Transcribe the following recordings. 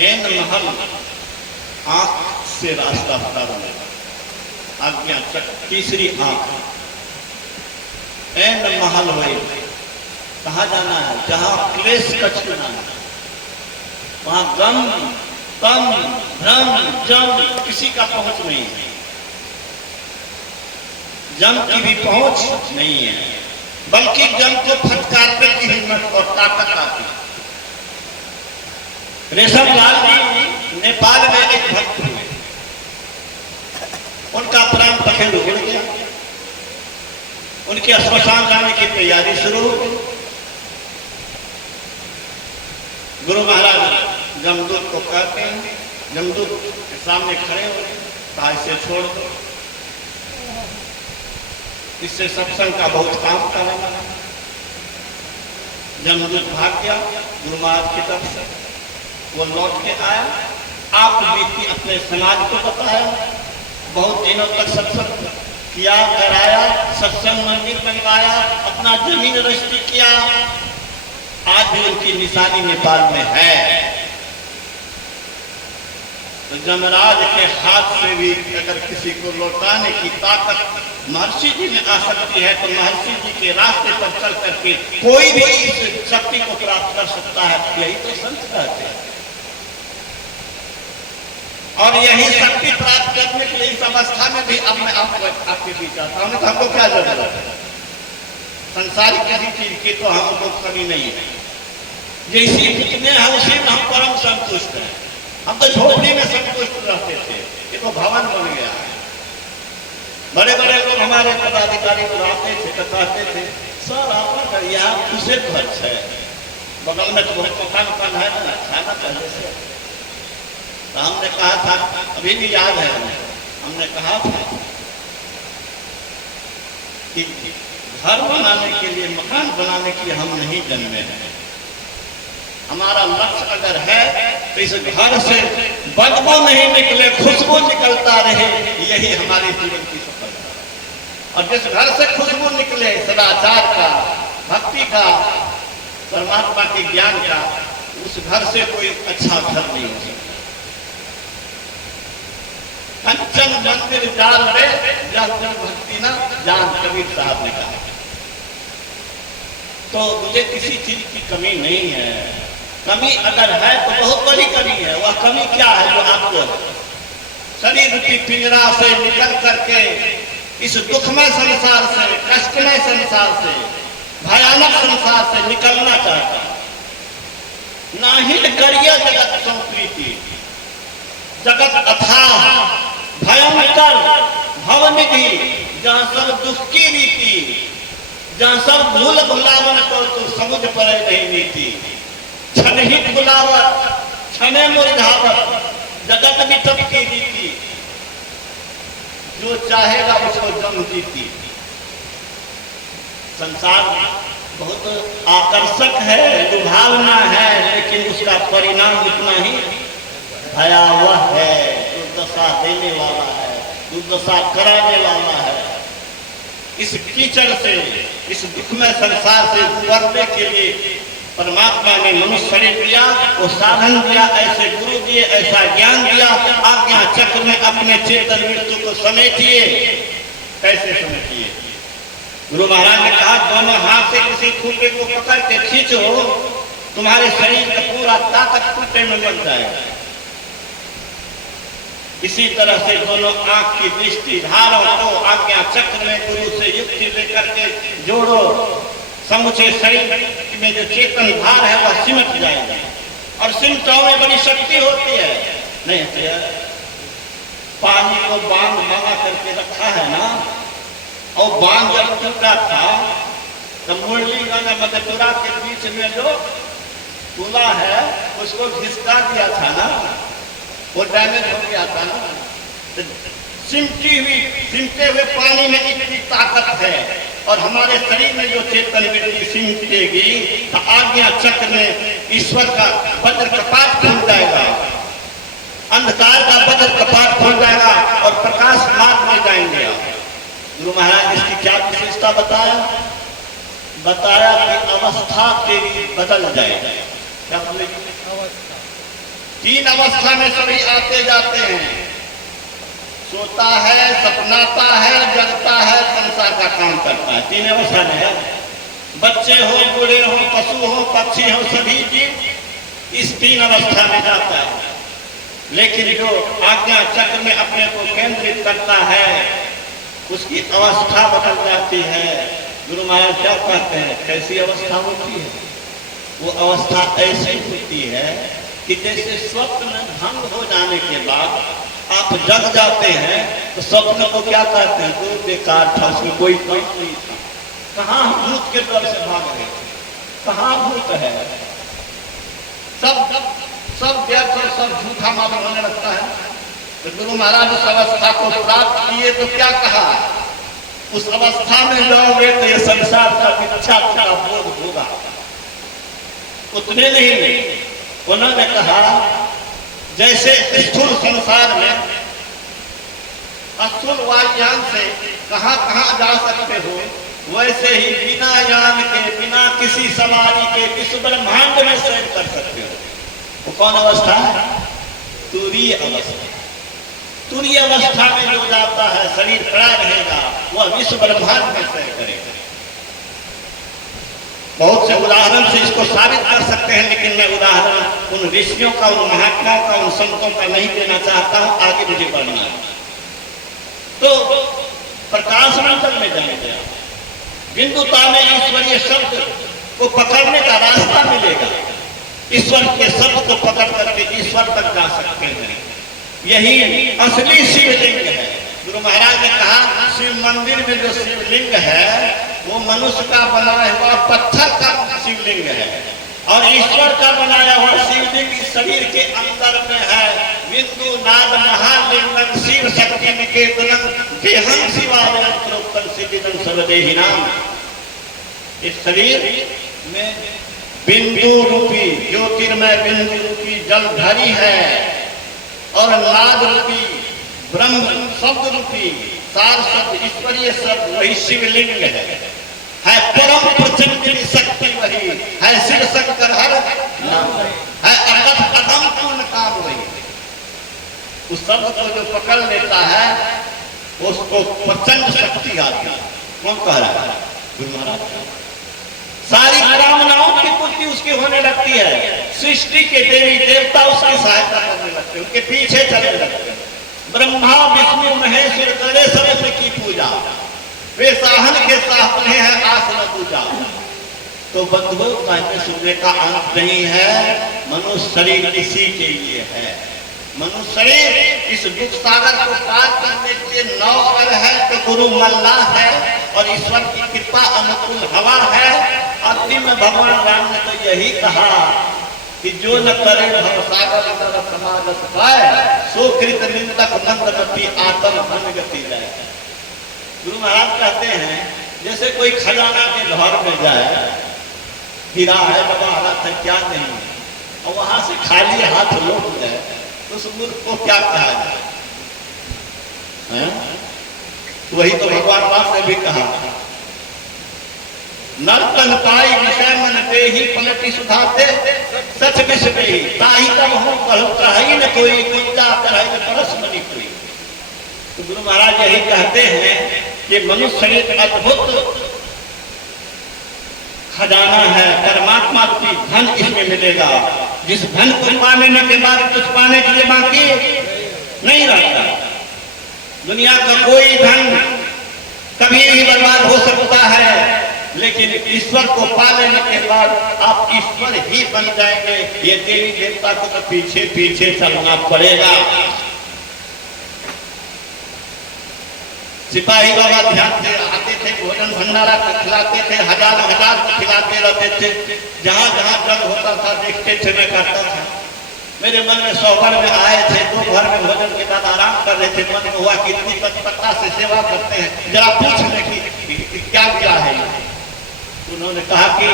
N महल आंख से रास्ता बता रहा, आज्ञा चक तीसरी आंख। एन महल हुए, कहाँ जाना है? जहां क्लेश कछ ना है, वहां गम कम भ्रम जम किसी का पहुंच नहीं है, जम की भी पहुंच नहीं है, बल्कि जम को फटकारने की हिम्मत और ताकत आती है। रेशम लाल जी नेपाल में एक भक्त हुए, उनका प्राण पखेरु उड़ गया, उनके श्मशान जाने की तैयारी शुरू हो गई। गुरु महाराज जमदूत को कहते हैं, जमदूत के सामने खड़े हो गए, कहा इसे छोड़ दो, इससे सत्संग का बहुत काम करेगा। जमदूत भाग गया गुरु महाराज की तरफ से, वो लौट के आया, आप बीती अपने समाज को बताया, बहुत दिनों तक सत्संग किया कराया, सत्संग मंदिर बनवाया, अपना जमीन रजिस्ट्री किया, आज भी उनकी निशानी नेपाल में है। तो जमराज के हाथ से भी अगर किसी को लौटाने की ताकत महर्षि जी में आ सकती है, तो महर्षि जी के रास्ते पर चल करके कोई भी इस शक्ति को प्राप्त कर सकता है। यही तो संत कहते हैं, और यही शक्ति प्राप्त करने के लिए इस अवस्था में भी अब मैं आपके बीच आता हूं। तो हमको क्या जरूरत है? संसारिक किसी चीज की तो हमको कमी नहीं है, जैसी जितने हैं उसी में हम परम संतुष्ट हैं। हम तो झोपड़ी में संतुष्ट रहते थे, ये तो भवन बन गया है। बड़े बड़े लोग हमारे पदाधिकारी को आते थे तो कहते थे, सर आपका यहाँ खुशे खर्च है, बगल में तो बहुत मकान है ना, खाना पहले से। तो हमने कहा था, अभी भी याद है, हमने कहा था कि घर बनाने के लिए, मकान बनाने के लिए हम नहीं जन्मे हैं। हमारा लक्ष्य अगर है तो इस घर से बदबू नहीं निकले, खुशबू निकलता रहे, यही हमारे जीवन की सफलता। और जिस घर से खुशबू निकले सदाचार का, भक्ति का, परमात्मा के ज्ञान का, उस घर से कोई अच्छा घर नहीं हो सकता। कंचन मंदिर जाल रे भक्ति ना जान, कबीर साहब ने कहा। तो मुझे किसी चीज की कमी नहीं है, कमी अगर है तो बहुत बड़ी कमी है। वह कमी क्या है? जो आपको शरीर रूपी पिंजरा से निकल करके इस दुखमय संसार से, कष्टमय संसार से, भयानक संसार से निकलना चाहता। नाहिल करिए जगत सो प्रीति, जगत अथाह भयंकर भवनिधि, जहाँ सब दुख की रीति, जहाँ सब भूल भुलावन को तो समुझ पड़े नहीं नीति। क्षणहित बुलावत क्षणे मुरझावत, जगत विटप की रीति, जो चाहेगा उसको जम जीती। संसार बहुत आकर्षक है, लुभावना है, लेकिन उसका परिणाम उतना ही भयावह है, दुर्दशा देने वाला है, दुर्दशा कराने वाला है। इस कीचड़ से, इस दुखमय संसार से उबरने के लिए परमात्मा ने मनुष्य शरीर दिया, वो साधन दिया, ऐसे गुरु दिए, ऐसा ज्ञान दिया। आज्ञा चक्र में अपने चेतन मृत्यु को समेटिए। कैसे समेटिए? गुरु महाराज ने कहा, दोनों हाथ से किसी खूंटे को पकड़ के खींचो, तुम्हारे शरीर का पूरा ताकत खूंटे में लग जाएगा। इसी तरह से दोनों आंख की दृष्टि धारों को आज्ञा चक्र में गुरु से युक्ति लेकर के जोड़ो, समुचे शरीर में जो चेतन भार है वह सिमट जाएगा। और सिमटाओं में बड़ी शक्ति होती है। नहीं तो पानी को बांध बना करके रखा है ना, और बांध जब टूटा था तो मुरलीगंज मधेपुरा के बीच में जो पुला है उसको घिसका दिया था ना, वो डैमेज हो गया था ना। तो सिमटे हुए पानी में इतनी ताकत है, और हमारे शरीर में जो चेतन वृत्ति सिमटेगी तो आज्ञा चक्र में ईश्वर का वज्र कपाट खुल जाएगा, अंधकार का वज्र कपाट खुल जाएगा और प्रकाश मार्ग में जाएंगे। गुरु महाराज इसकी क्या विशेषता बताया? बताया कि अवस्था तेरी बदल जाएगी। क्या बोले? तीन अवस्था में सभी आते जाते हैं, सोता है, सपनाता है, जगता है, संसार का काम करता है। तीन अवस्था में है। बच्चे हो, बूढ़े हो, पशु हो, पक्षी हो, सभी जीव इस तीन अवस्था में जाता है। लेकिन जो आज्ञा चक्र में अपने को केंद्रित करता है उसकी अवस्था बदल जाती है। गुरु महाराज क्या कहते हैं, कैसी अवस्था होती है? वो अवस्था ऐसी होती है कि जैसे स्वप्न भंग हो जाने के बाद आप जग जाते हैं तो स्वप्न को क्या कहते हैं, वो बेकार था, उसमें कोई काम नहीं था। कहाँ हम भूत के डर से भाग रहे थे, कहाँ भूत है, सब व्यर्थ और सब झूठा मालूम होने लगता है। तो गुरु महाराज उस अवस्था को प्राप्त किए तो क्या कहा, उस अवस्था में जाओगे तो ये संसार का मिथ्या का बोध होगा। उतने नहीं, उन्होंने कहा जैसे स्थूल संसार में स्थूल वायुयान से कहां कहां जा सकते हो, वैसे ही बिना यान के, बिना किसी सवारी के विश्व ब्रह्मांड में सैर कर सकते हो। वो कौन अवस्था है? तुरीय अवस्था। तुरीय अवस्था में जो जाता है, शरीर खड़ा रहेगा, वह विश्व ब्रह्मांड में सैर करेगा। बहुत से उदाहरण से इसको साबित कर सकते हैं, लेकिन मैं उदाहरण उन ऋषियों का, उन महात्माओं का, उन संतों का नहीं देना चाहता हूं, आगे मुझे बढ़ना है। तो प्रकाश मंडल में जाएंगे, बिंदुता में ईश्वरीय शब्द को पकड़ने का रास्ता मिलेगा। ईश्वर के शब्द को पकड़ करके ईश्वर तक जा सकते हैं। यही असली शिवलिंग है। गुरु महाराज ने कहा शिव मंदिर में जो शिवलिंग है वो मनुष्य का बनाया हुआ पत्थर का शिवलिंग है, और ईश्वर का बनाया हुआ शिवलिंग इस शरीर के अंदर में है। बिंदु नाद महालिंगम शिव शक्ति निकेतनम देहं शिवालयं प्रोक्तम सिद्धिदं सर्वदेहिनाम। इस शरीर में बिंदु रूपी ज्योतिर्मय बिंदु रूपी जलधरी है, और नाद रूपी ब्रह्म शब्द रूपी सार शब्द ईश्वरीय शब्द वही शिवलिंग है परम प्रचंड शक्ति वही है, शिव शंकर हर नाम है, अकथ अदम पूर्ण काम वही। उस शब्द को जो पकड़ लेता है उसको प्रचंड शक्ति आती है। कौन कह रहा है? गुरु महाराज। सारी कामनाओं की पूर्ति उसकी होने लगती है। सृष्टि के देवी देवता उसकी सहायता करने लगते हैं, उनके पीछे चलने लगते हैं। ब्रह्मा विष्णु महेश्वर करे सब की पूजा, वे साहन के साथ में है आसन पूजा। तो बंधुओं कहने सुनने का अंत नहीं है। मनुष्य शरीर इसी के लिए है। मनुष्य शरीर इस दुख सागर को पार करने के लिए नौकर है तो गुरु मल्ला है, और ईश्वर की कृपा अनुकूल हवा है। अंतिम में भगवान राम ने तो यही कहा कि जो न करे भवसागर नर समागत पाए, सो कृत निंदक नंदमती आत्म धन गति जाए। गुरु महाराज कहते हैं जैसे कोई खजाना के घर में जाए, हीरा है, बवाहरत है, क्या नहीं, और वहां से खाली हाथ लौट जाए तो उस मूर्ख को क्या कहा जाए? वही तो भगवान राम ने भी कहा, नर्तन पाई विषय मन पे ही पलटी सुधाते सच विष पे ही ताही तब हूं कहूं कहीं न कोई कुंजा कहीं न परस मनी कोई। तो गुरु महाराज यही कहते हैं कि मनुष्य शरीर अद्भुत खजाना है, परमात्मा की धन इसमें मिलेगा। जिस धन को पाने के बाद कुछ पाने के लिए बाकी नहीं रहता। दुनिया का कोई धन कभी भी बर्बाद हो सकता है, लेकिन ईश्वर को पा लेने के बाद आप ईश्वर ही बन जाएंगे। ये देवी देवता को तो पीछे पीछे चलना पड़ेगा। सिपाही बाबा ध्यान से आते थे, भोजन भंडारा खिलाते थे, हजार हजार खिलाते रहते थे। जहां जहां जग होता था देखते थे, मैं करता था। मेरे मन में सौभर में आए थे, दो घर में भोजन के बाद आराम कर रहे थे। मन में हुआ कितनी तत्परता से सेवा करते हैं, जरा पूछ ले कि क्या क्या है। उन्होंने कहा कि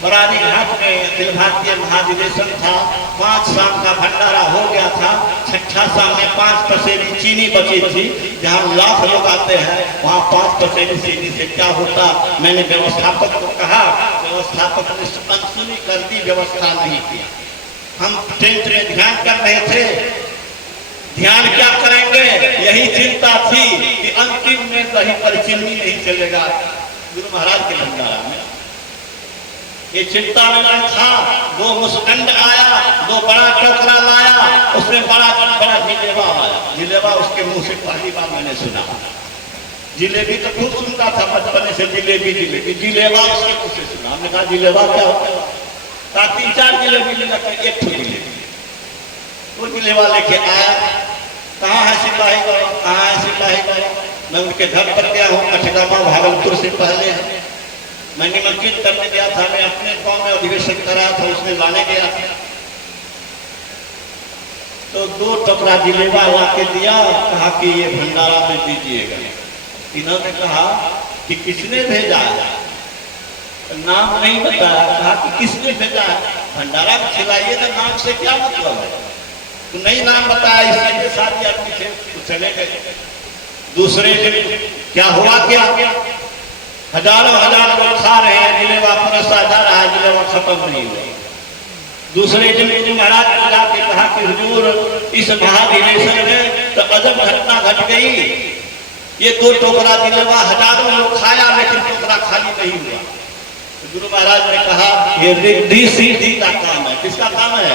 बरारी घाट में अखिल भारतीय महाधिवेशन था, 5 शाम का भंडारा हो गया था। छठा शाम में 5 पसेरी चीनी बची थी। जहाँ लाख लोग आते हैं वहाँ 5 पसेरी चीनी से क्या होता। मैंने व्यवस्थापक को कहा, व्यवस्थापक ने अनसुनी कर दी, व्यवस्था नहीं किया। हम टेंट में ध्यान कर रहे थे। ध्यान क्या करेंगे, यही चिंता थी कि अंतिम में कहीं पर चिन्नी नहीं चलेगा गुरु महाराज के भंडारा में। ये चिंता में मैं था। वो मुस्कंद आया, वो बड़ा टोकरा लाया, उसमें बड़ा बड़ा जिलेबा आया। जिलेबा उसके मुंह से पहली बार मैंने सुना। जिलेबी तो खूब सुनता था बचपन से, जिलेबी जिलेबी, जिलेबा उसके मुंह से सुना। हमने कहा जिलेबा क्या होता है? 3-4 जिलेबी मिला कर एक जिलेबी। वो जिलेबा लेके आया। कहाँ है सिपाही बाबा, कहाँ है सिपाही बाबा? मैं उनके घर पर गया हूँ, कठगामा भागलपुर से पहले है। मैं निमंत्रित करने गया था, मैं अपने गांव में अधिवेशन करा था, उसमें लाने गया था। तो 2 टुकड़ा जिलेबा ला के दिया, कहा कि ये भंडारा में दीजिएगा। इन्होंने कहा कि किसने भेजा है? नाम नहीं बताया। कहा कि किसने भेजा है? भंडारा में खिलाइए ना, नाम से क्या मतलब है? तो नहीं नाम बताया, इसी के साथ ही आदमी थे, तो चले गए। दूसरे दिन क्या हुआ, क्या हजारों हजार लोग खा रहे हैं, जिलेबा परसा जा रहा है, जिलेबा खत्म नहीं हुआ। दूसरे दिन गुरु महाराज ने जाके कहा कि हुजूर, इस महाधिवेशन में तो अजब घटना घट गई। ये 2 टोकरा जिलेबा हजारों लोग खाया, लेकिन टोकरा खाली नहीं हुआ। तो गुरु महाराज ने कहा ये रिद्धि सिद्धि का काम है। किसका काम है?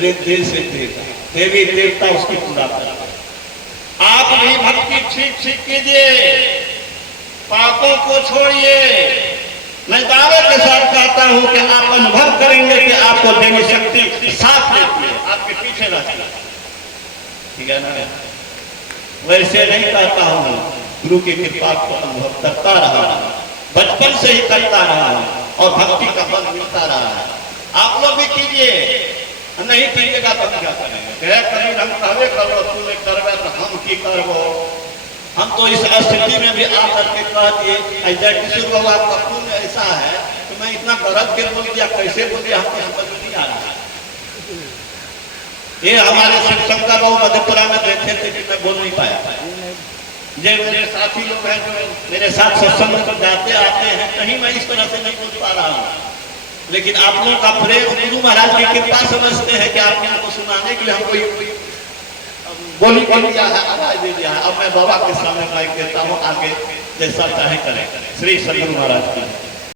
रिद्धि सिद्धि का। देवी देवता उसकी पूरा करते। आप भी भक्ति ठीक ठीक कीजिए, पापों को छोड़िए। मैं दावे के साथ कहता हूं कि आप अनुभव करेंगे कि आपको देवी शक्ति साथ लेती है, आपके पीछे रहती है। ठीक है ना? वैसे नहीं कहता हूं, गुरु की कृपा को अनुभव करता रहा, बचपन से ही करता रहा और भक्ति का फल मिलता रहा है। आप लोग भी कीजिए, नहीं कीजिएगा तो क्या करेंगे? कभी हम कहवे करो, तू नहीं करवे तो हम की करबो। हम तो इस स्थिति में भी आकर के कह दिए, किशोर बाबू आपका पुण्य ऐसा है तो मैं इतना गलत के बोल दिया, कैसे बोल दिया हमको समझ नहीं आ रहा। ये हमारे शिव शंकर बाबू मधेपुरा में देखे थे कि मैं बोल नहीं पाया। ये मेरे साथी लोग हैं जो मेरे साथ सत्संग पर जाते आते हैं, कहीं मैं इस तरह से नहीं बोल पा रहा हूँ। लेकिन आप लोगों का प्रेम, गुरु महाराज की कृपा समझते हैं कि आपने हमको सुनाने के लिए हमको बोली दिया है, आवाज दे दिया है। अब मैं बाबा के सामने माइक देता हूँ, आगे जैसा चाहे करें। श्री सद्गुरु महाराज की।